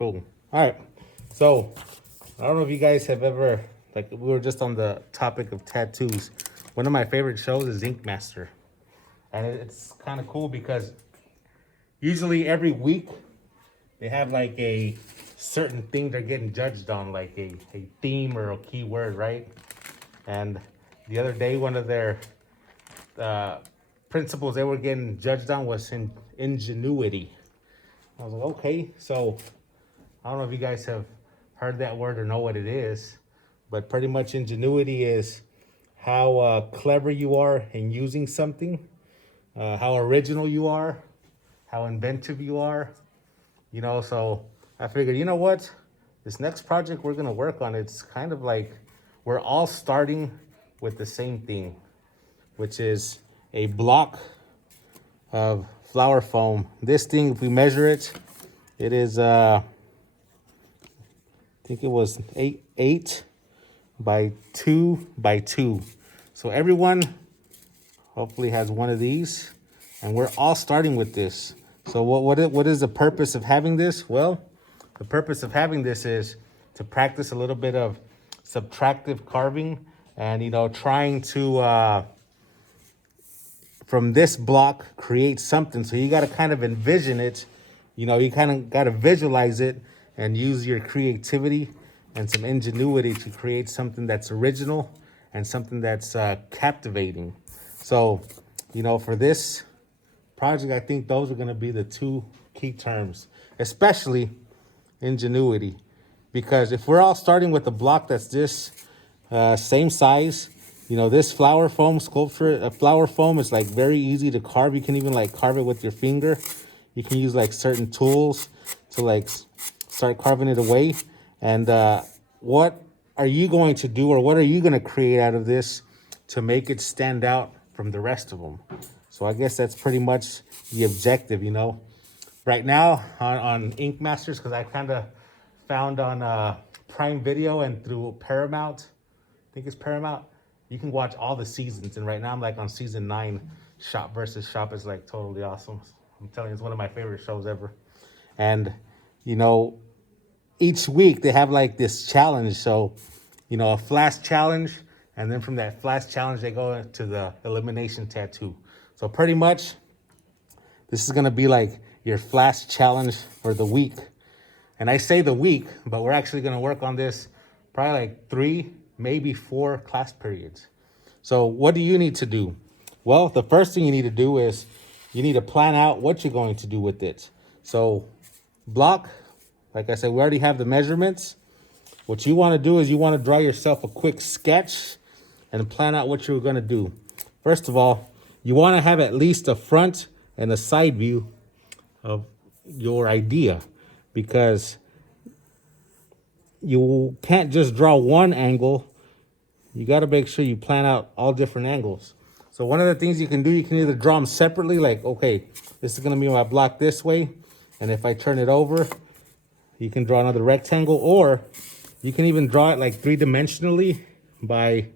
Boom. All right. So I don't know if you guys have ever, like, we were just on the topic of tattoos. One of my favorite shows is Ink Master. And it's kind of cool because usually every week they have like a certain thing they're getting judged on, like a theme or a keyword, right? And the other day, one of their principles they were getting judged on was ingenuity. I was like, okay, so I don't know if you guys have heard that word or know what it is, but pretty much ingenuity is how clever you are in using something, how original you are, how inventive you are, you know. So I figured, you know what? This next project we're gonna work on, it's kind of like we're all starting with the same thing, which is a block of flower foam. This thing, if we measure it, it is I think it was 8 by 2 by 2. So everyone hopefully has one of these, and we're all starting with this. So what is the purpose of having this? Well, the purpose of having this is to practice a little bit of subtractive carving, and trying to from this block create something. So you got to kind of envision it. You kind of got to visualize it and use your creativity and some ingenuity to create something that's original and something that's captivating. So, for this project, I think those are going to be the two key terms, especially ingenuity. Because if we're all starting with a block that's this same size, this flower foam sculpture, flower foam is like very easy to carve. You can even like carve it with your finger. You can use like certain tools to like start carving it away. And what are you going to do, or what are you going to create out of this to make it stand out from the rest of them? So I guess that's pretty much the objective, Right now on Ink Masters, because I kind of found on Prime Video and through Paramount, I think it's Paramount, you can watch all the seasons. And right now I'm like on season 9. Shop versus Shop is like totally awesome. I'm telling you, it's one of my favorite shows ever. And, each week they have like this challenge. So, a flash challenge. And then from that flash challenge, they go into the elimination tattoo. So pretty much this is going to be like your flash challenge for the week. And I say the week, but we're actually going to work on this probably like 3, maybe 4 class periods. So what do you need to do? Well, the first thing you need to do is you need to plan out what you're going to do with it. So block, like I said, we already have the measurements. What you want to do is you want to draw yourself a quick sketch and plan out what you're going to do. First of all, you want to have at least a front and a side view of your idea, because you can't just draw one angle. You got to make sure you plan out all different angles. So one of the things you can do, you can either draw them separately, like, okay, this is going to be my block this way. And if I turn it over, you can draw another rectangle, or you can even draw it like 3-dimensionally by,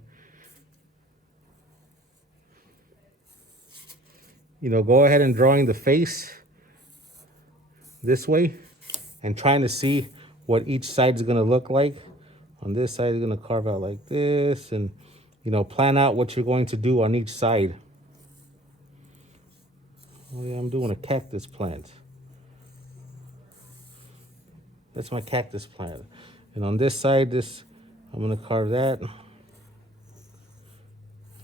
go ahead and drawing the face this way and trying to see what each side is going to look like. On this side, you're going to carve out like this, and, plan out what you're going to do on each side. Oh yeah, I'm doing a cactus plant. That's my cactus plant. And on this side, I'm going to carve that.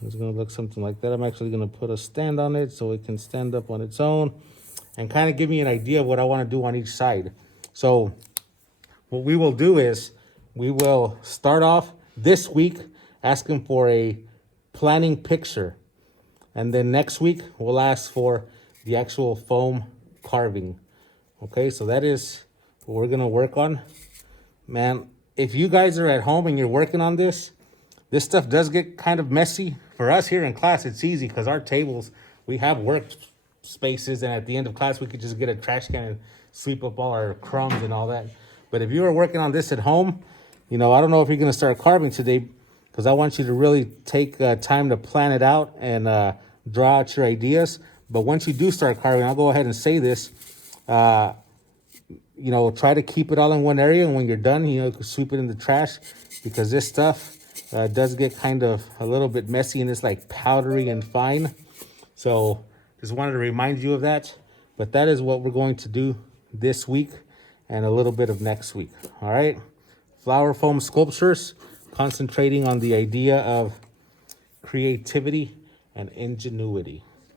It's going to look something like that. I'm actually going to put a stand on it so it can stand up on its own and kind of give me an idea of what I want to do on each side. So what we will do is we will start off this week asking for a planning picture. And then next week, we'll ask for the actual foam carving. Okay, so that is what we're going to work on. Man, if you guys are at home and you're working on this stuff does get kind of messy. For us here in class, it's easy because our tables, we have work spaces, and at the end of class, we could just get a trash can and sweep up all our crumbs and all that. But if you are working on this at home, I don't know if you're going to start carving today, because I want you to really take time to plan it out and draw out your ideas. But once you do start carving, I'll go ahead and say this. you know, try to keep it all in one area. And when you're done, you know, you can sweep it in the trash, because this stuff does get kind of a little bit messy and it's like powdery and fine. So just wanted to remind you of that. But that is what we're going to do this week and a little bit of next week. All right. Flower foam sculptures, concentrating on the idea of creativity and ingenuity.